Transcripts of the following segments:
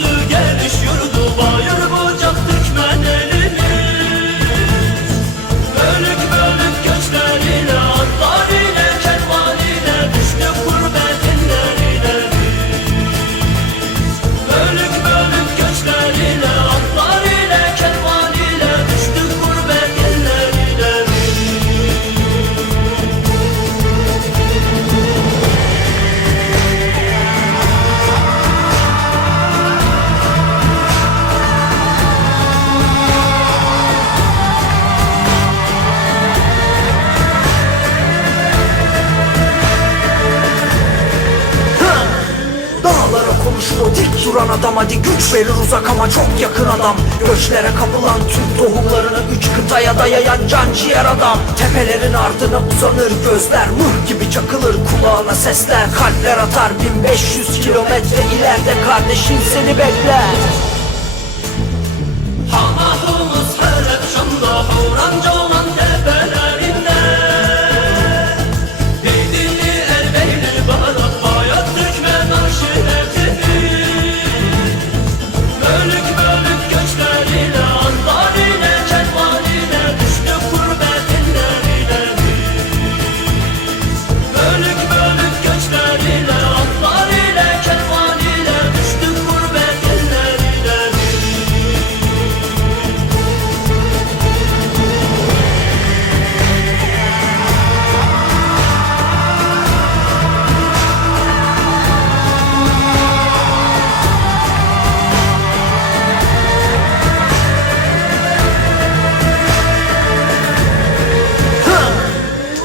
usulü geliş yurdu bayır bucak Türkmen elimiz. Bölük bölük göçleriyle, atlar ile, kervan ile düştük gurbet illerine biz. Bölük bölük göçleriyle, atlar ile, kervan ile düştük gurbet illerine biz. Dağlara konuşur dik duran adam, hadi güç verir uzak ama çok yakın adam. Göçlere kapılan tüm tohumlarını üç kıtaya dayayan can ciğer adam. Tepelerin ardına uzanır gözler, mıh gibi çakılır kulağına sesler. Kalpler atar 1500 kilometre ileride, kardeşin seni bekler. Hamadımız Halep Şam'da, Havrancı olan tepelerinde. Beydili Erbeyli Balat, Bayat Türkmen aşiretimiz. Bölük bölük göçleriyle, atlar ile, kervan ile düştük gurbet illerine biz. Bölük bölük göçleriyle, atlar ile, kervan ile düştük gurbet illerine biz.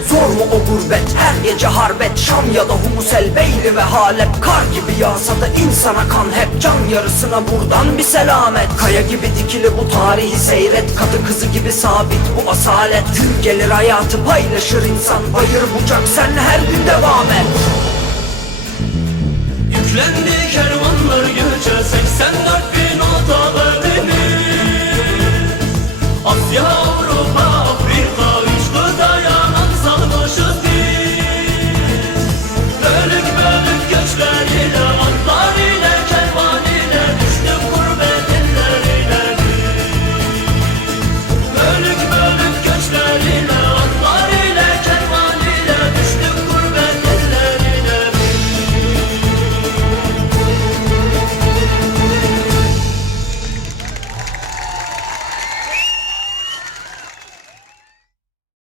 Zor mu o gurbet, her gece harbet, Şam ya da Humus el Beyli ve Halep. Kar gibi yağsa da insana kan hep, can yarısına buradan bir selamet. Kaya gibi dikili bu tarihi seyret, kadı kızı gibi sabit bu asalet. Gün gelir hayatı paylaşır insan, bayır bucak sen her gün devam et. Yüklendi kervanlar göçe 80